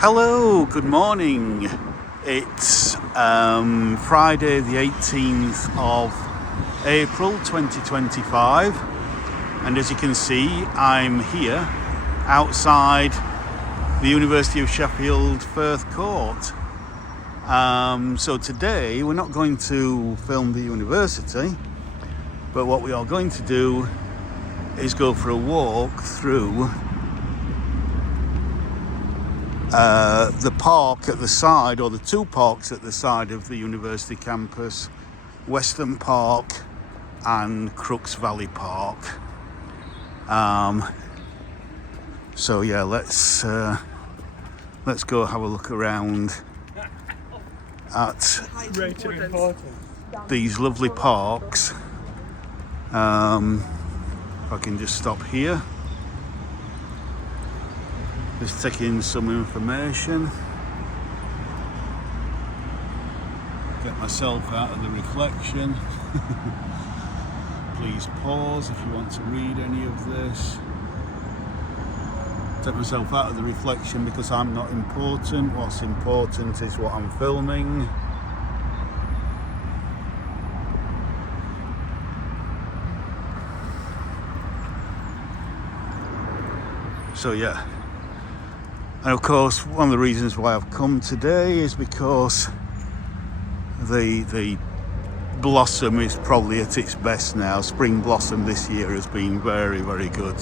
Hello, good morning. It's Friday the 18th of April 2025, and as you can see, I'm here outside the University of Sheffield Firth Court. So today we're not going to film the university, but what we are going to do is go for a walk through the park at the side, or the two parks at the side of the university campus, Weston Park and Crookes Valley Park. So yeah, let's go have a look around at these lovely parks. If I can just stop here. Just taking some information. Get myself out of the reflection. Please pause if you want to read any of this. Take myself out of the reflection because I'm not important. What's important is what I'm filming. So yeah. And of course, one of the reasons why I've come today is because the blossom is probably at its best now. Spring blossom this year has been very, very good.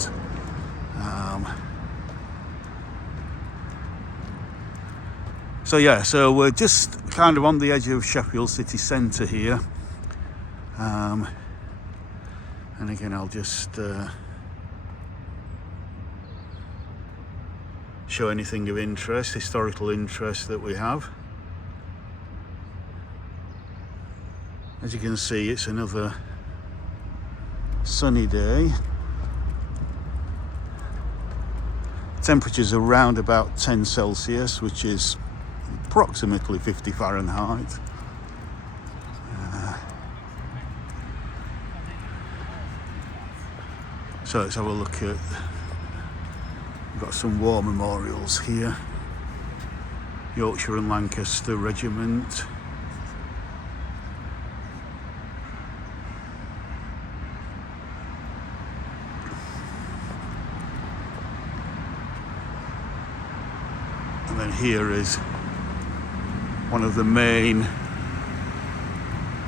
So yeah, so we're just kind of on the edge of Sheffield city centre here. And again, I'll just show anything of interest, historical interest that we have. As you can see, it's another sunny day. Temperatures around about 10 Celsius, which is approximately 50 Fahrenheit. So let's have a look at. We've got some war memorials here. Yorkshire and Lancaster Regiment. And then here is one of the main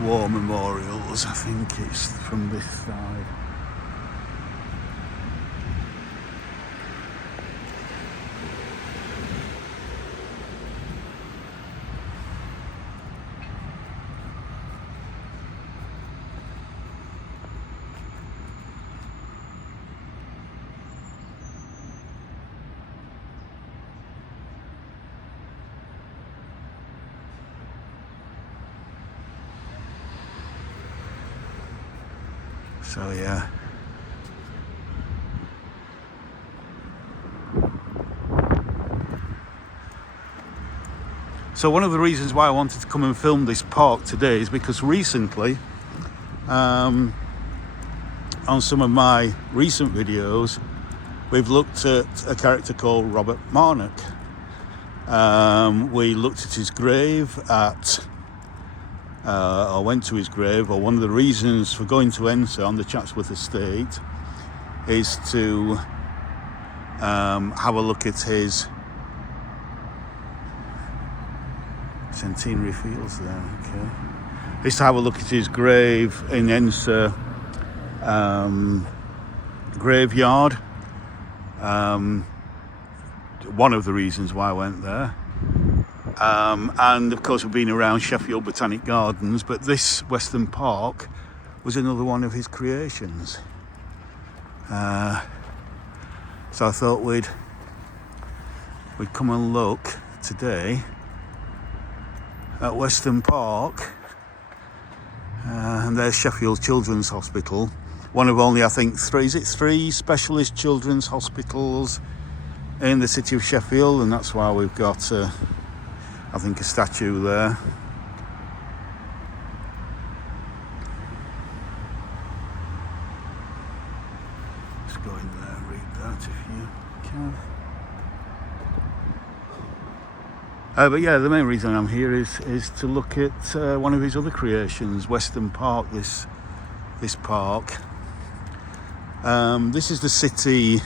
war memorials. I think it's from this side. So yeah. So one of the reasons why I wanted to come and film this park today is because recently, on some of my recent videos, we've looked at a character called Robert Marnock. We looked at his grave I went to his grave, or one of the reasons for going to Enser on the Chatsworth estate is to have a look at his centenary fields there, okay. Is to have a look at his grave in Enser graveyard. One of the reasons why I went there. And of course we've been around Sheffield Botanic Gardens, but this Weston Park was another one of his creations. So I thought we'd come and look today at Weston Park. And there's Sheffield Children's Hospital, one of only, I think, three specialist children's hospitals in the city of Sheffield, and that's why we've got I think a statue there. Let's go in there and read that if you can. But yeah, the main reason I'm here is to look at one of his other creations, Weston Park. This park. This is the city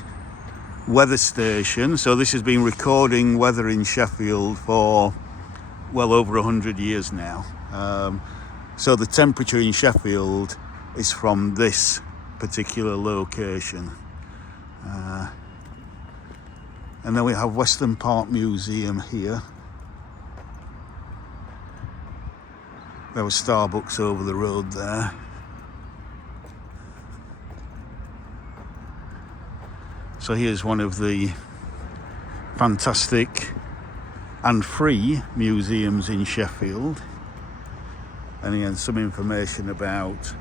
weather station. So this has been recording weather in Sheffield for well over 100 years now. So the temperature in Sheffield is from this particular location. And then we have Weston Park Museum here. There was Starbucks over the road there. So here's one of the fantastic and free museums in Sheffield. And again, some information about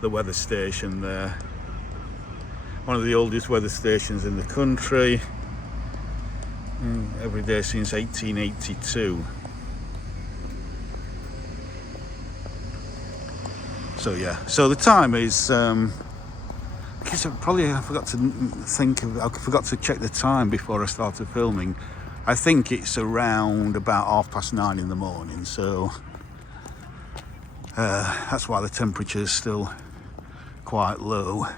the weather station there. One of the oldest weather stations in the country. Every day since 1882. So yeah, so the time is, I forgot to check the time before I started filming. I think it's around about 9:30 in the morning, so that's why the temperature is still quite low.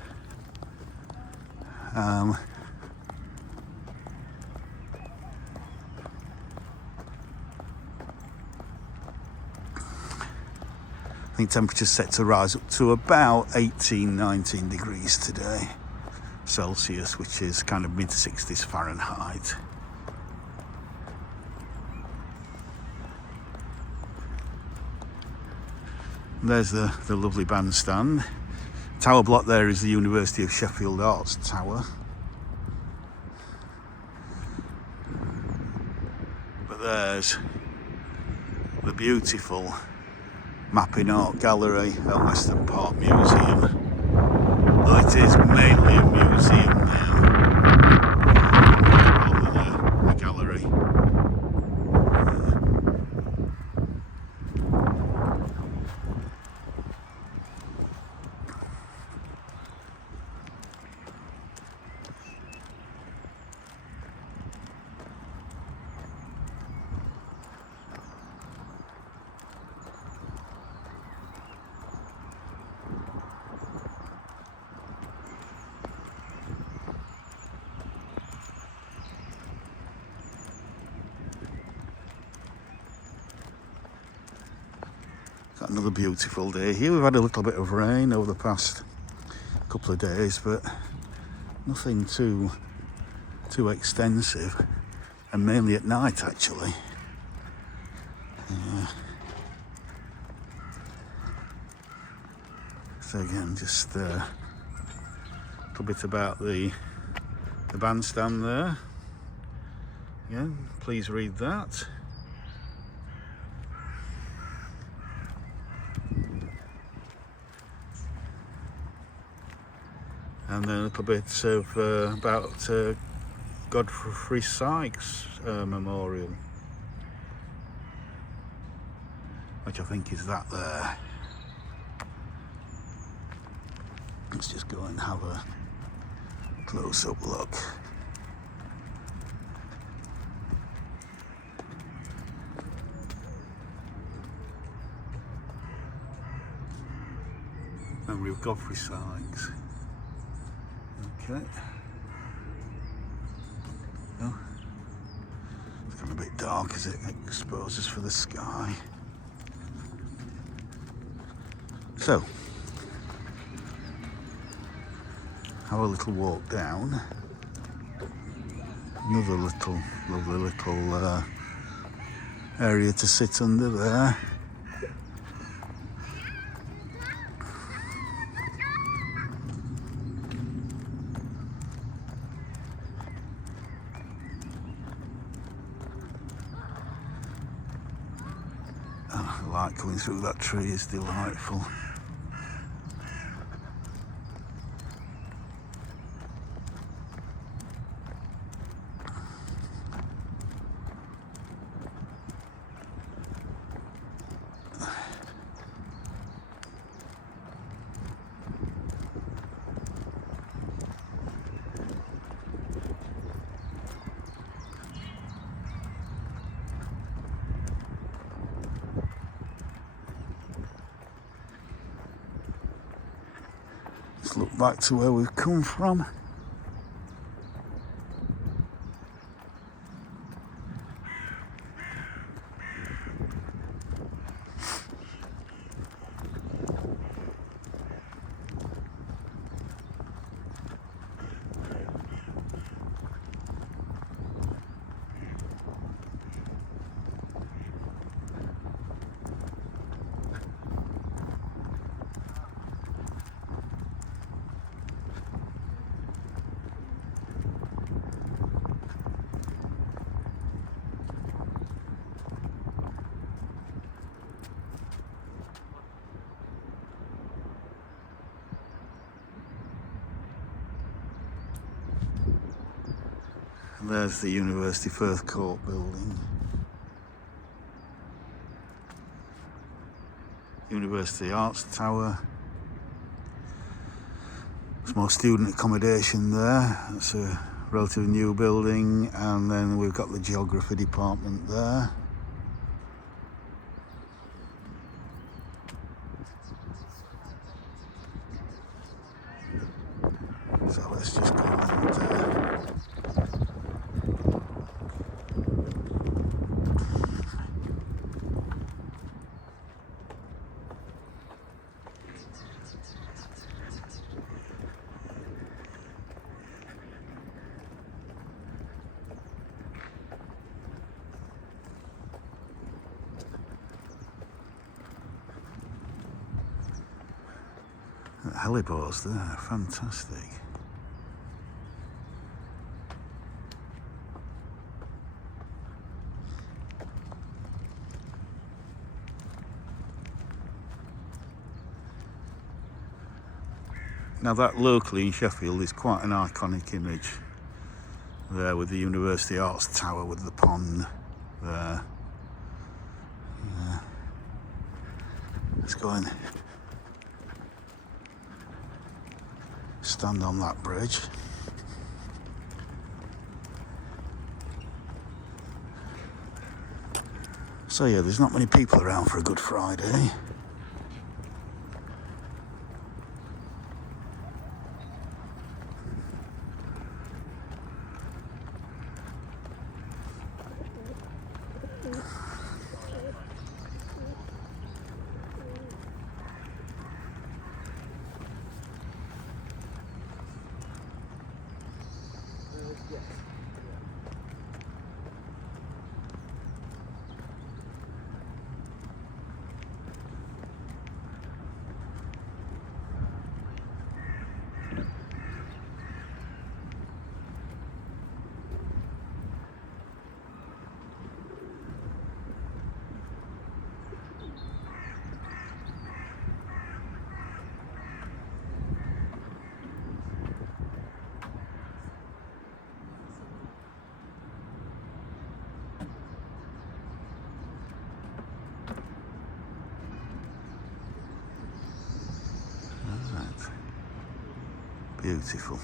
I think temperature's set to rise up to about 18-19 degrees today, Celsius, which is kind of mid-60s Fahrenheit. There's the lovely bandstand. Tower block there is the University of Sheffield Arts Tower. But there's the beautiful mapping art gallery at Weston Park Museum. Though it is mainly a museum now, rather than a gallery. Got another beautiful day here. We've had a little bit of rain over the past couple of days, but nothing too extensive, and mainly at night actually. Yeah. So again, just a little bit about the bandstand there. Yeah, please read that. And then a little bit of about Godfrey Sykes memorial, which I think is that there. Let's just go and have a close-up look. Memory of Godfrey Sykes. Okay. Oh, it's gone a bit dark as it exposes for the sky. So, have a little walk down. Another lovely little area to sit under there. The light coming through that tree is delightful. Let's look back to where we've come from. And there's the University Firth Court building. University Arts Tower. There's more student accommodation there. That's a relatively new building. And then we've got the geography department there. So let's just go and heliports there, fantastic. Now that locally in Sheffield is quite an iconic image there with the University Arts Tower with the pond there. Yeah. Let's go and stand on that bridge. So yeah, there's not many people around for a Good Friday. Beautiful.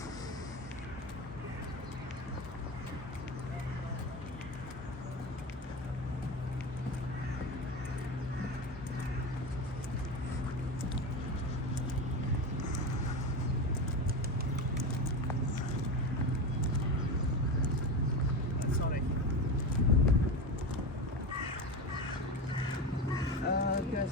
Sorry. Yes.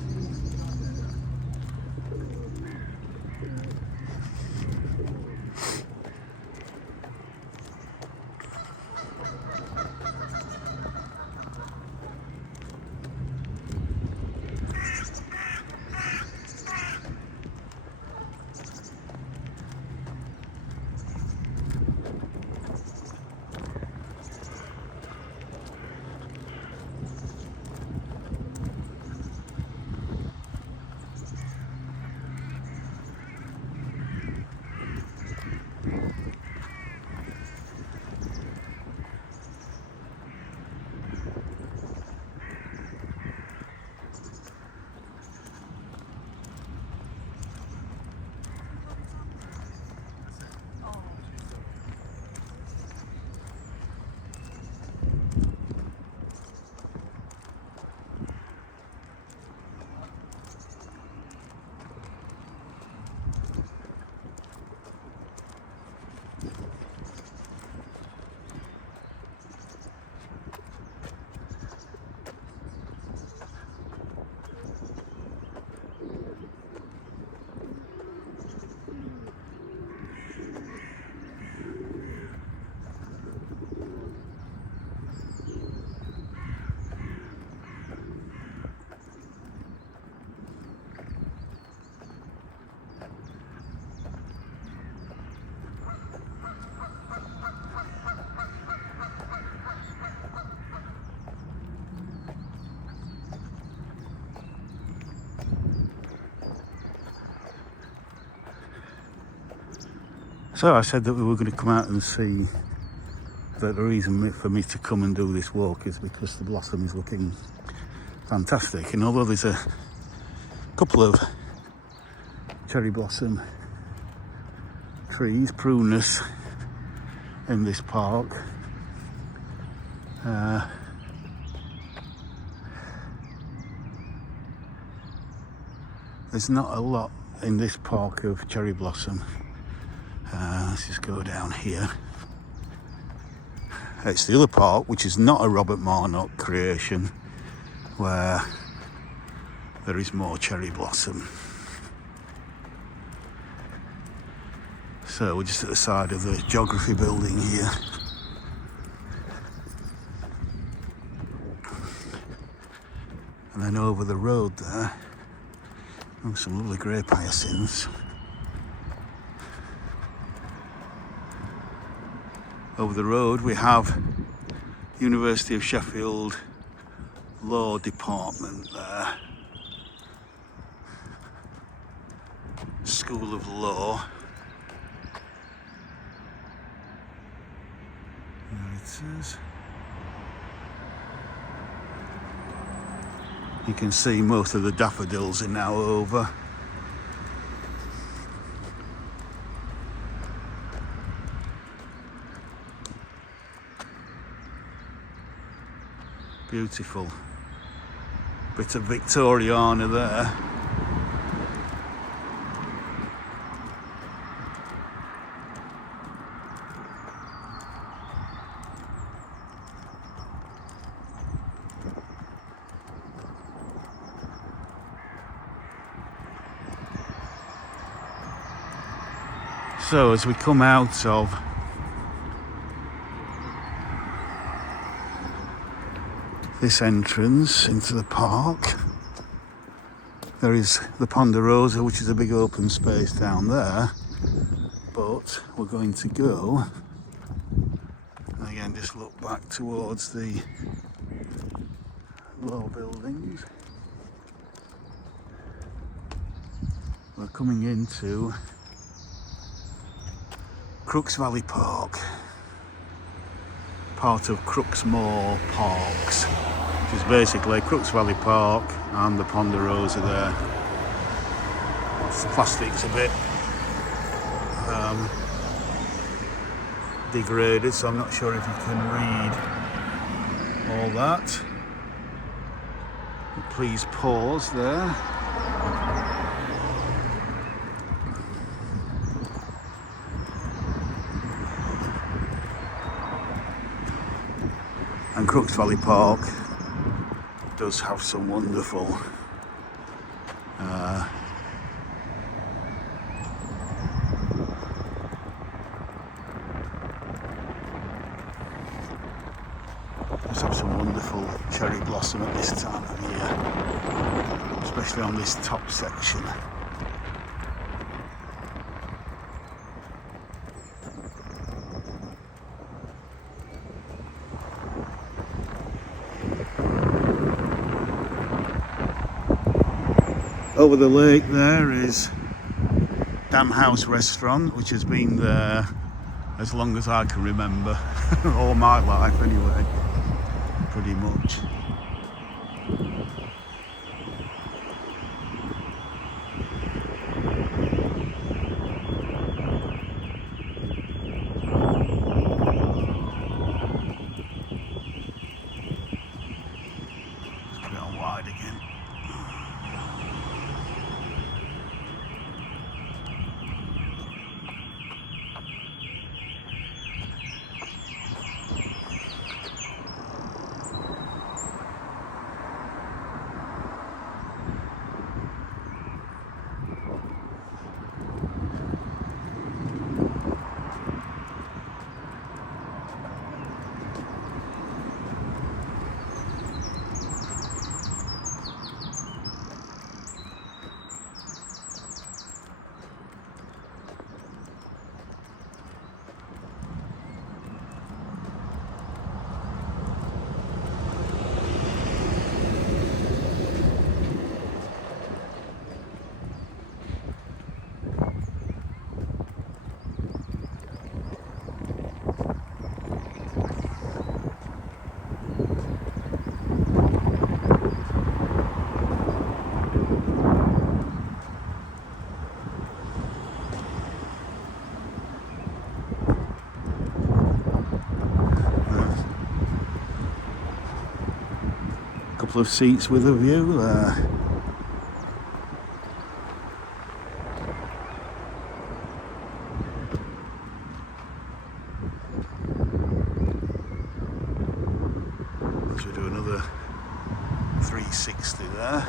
So I said that we were going to come out and see that the reason for me to come and do this walk is because the blossom is looking fantastic. And although there's a couple of cherry blossom trees, prunus, in this park, there's not a lot in this park of cherry blossom. Let's just go down here. It's the other park, which is not a Robert Marnock creation, where there is more cherry blossom. So we're just at the side of the geography building here. And then over the road there, oh, some lovely grey hyacinths. Over the road we have University of Sheffield Law Department there. School of Law. There it is. You can see most of the daffodils are now over. Beautiful bit of Victoriana there. So as we come out of this entrance into the park, there is the Ponderosa, which is a big open space down there, but we're going to go, and again just look back towards the low buildings. We're coming into Crookes Valley Park, part of Crookes Moor Parks, which is basically Crookes Valley Park and the Ponderosa there. The plastic's a bit degraded, so I'm not sure if you can read all that. Please pause there. And Crookes Valley Park does have some wonderful cherry blossom at this time of year, especially on this top section. Over the lake there is Dam House Restaurant, which has been there as long as I can remember, all my life anyway, pretty much. Let's put it on wide again. couple of seats with a view there. Should do another 360 there.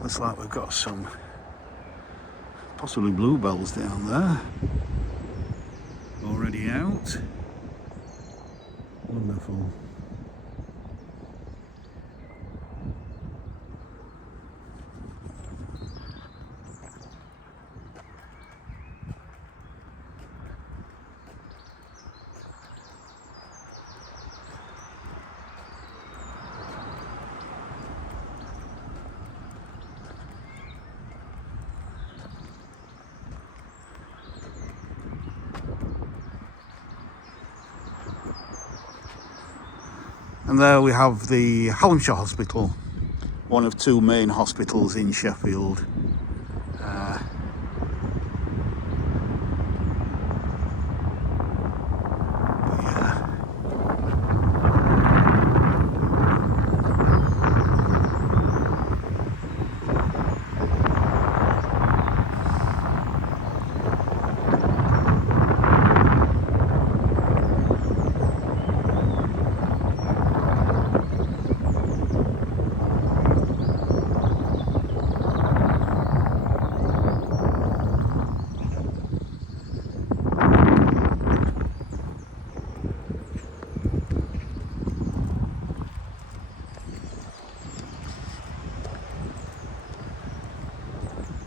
Looks like we've got some possibly bluebells down there already out. Wonderful. And there we have the Hallamshire Hospital, one of two main hospitals in Sheffield.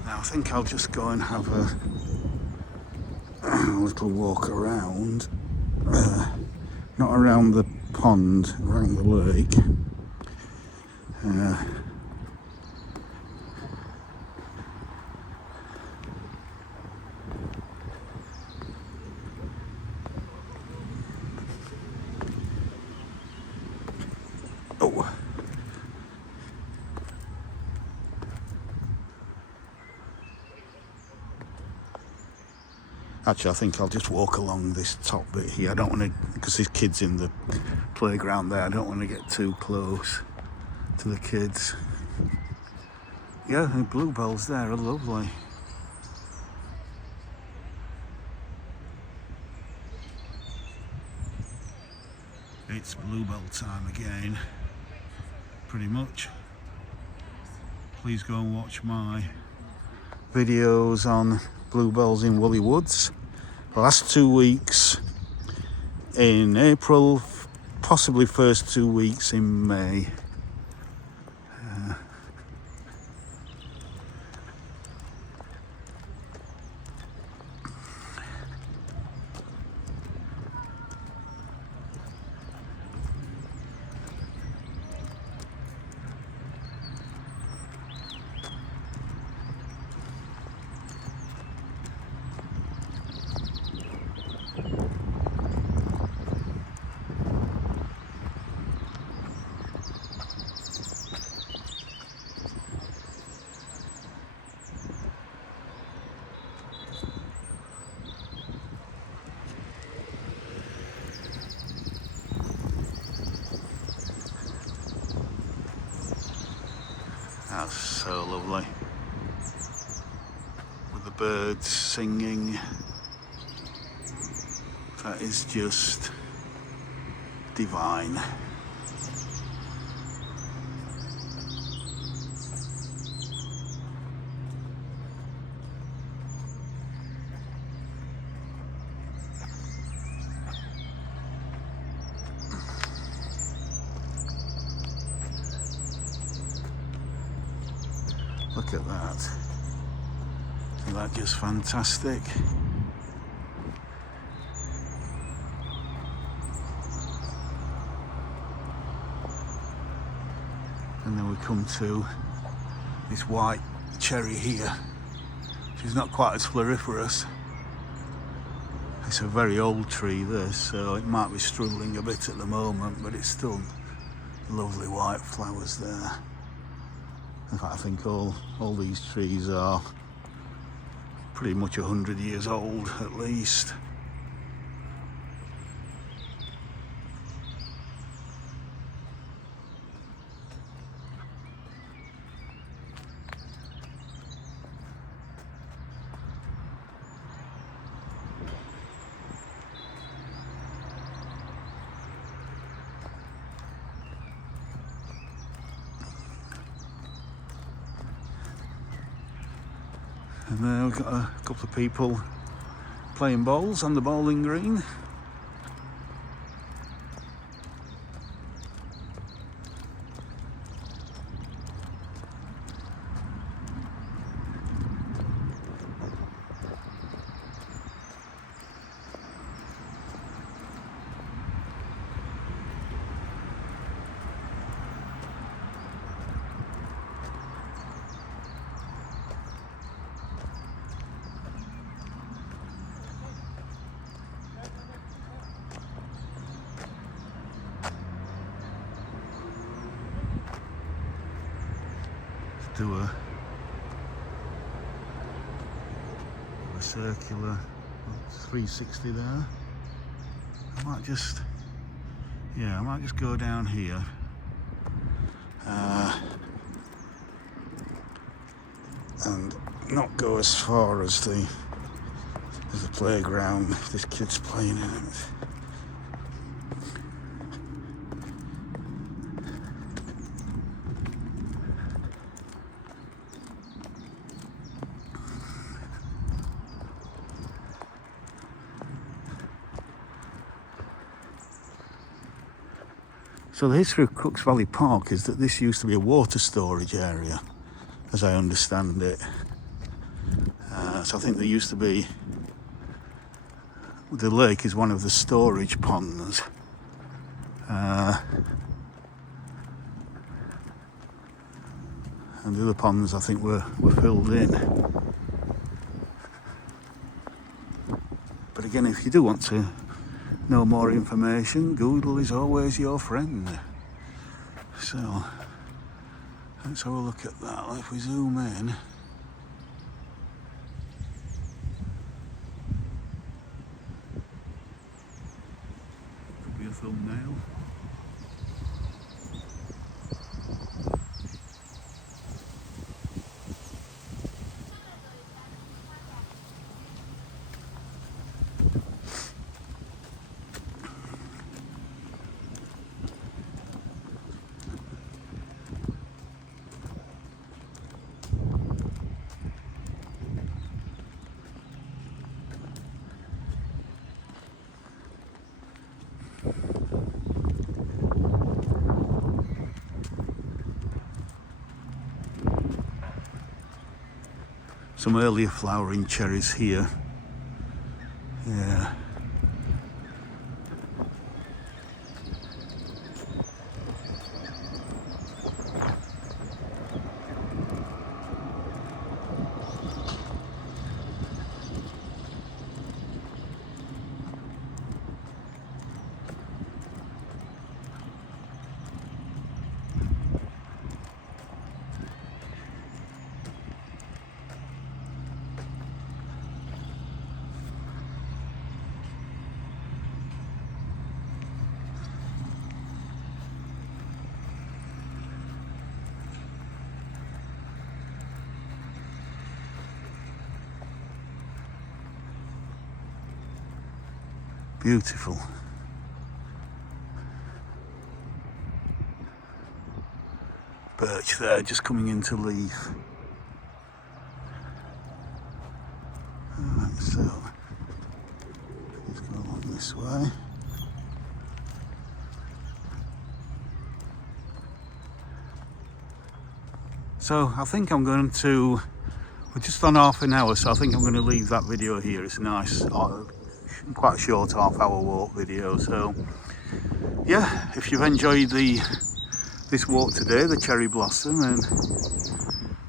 Now I think I'll just go and have a little walk around, not around the pond, around the lake. Oh. Actually, I think I'll just walk along this top bit here. I don't want to, because there's kids in the playground there, I don't want to get too close to the kids. Yeah, the bluebells there are lovely. It's bluebell time again, pretty much. Please go and watch my videos on bluebells in Woolly Woods. The last 2 weeks in April, possibly first 2 weeks in May. That's so lovely. With the birds singing. That is just divine. Look at that. Isn't that just fantastic? And then we come to this white cherry here. She's not quite as floriferous. It's a very old tree, this, so it might be struggling a bit at the moment, but it's still lovely white flowers there. In fact, I think all these trees are pretty much 100 years old at least. And there we've got a couple of people playing bowls on the bowling green. Do a circular 360 there. I might just go down here. And not go as far as the playground if this kid's playing in it. So the history of Crookes Valley Park is that this used to be a water storage area, as I understand it. So I think there used to be, the lake is one of the storage ponds. And the other ponds I think were filled in. But again, if you do want to know more information, Google is always your friend. So let's have a look at that. If we zoom in, could be a thumbnail. Some earlier flowering cherries here. Yeah. Beautiful. Birch there, just coming into leaf. Alright, so let's go along this way. So I think I'm going to, we're just on half an hour, so I think I'm going to leave that video here. It's nice, quite a short half-hour walk video. So yeah, if you've enjoyed this walk today, the cherry blossom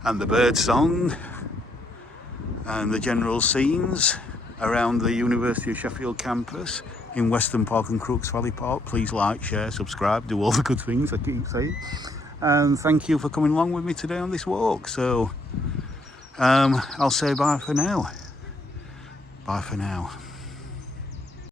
and the bird song and the general scenes around the University of Sheffield campus in Weston Park and Crookes Valley Park, please like, share, subscribe, do all the good things I keep saying. And thank you for coming along with me today on this walk. So I'll say bye for now. Bye for now.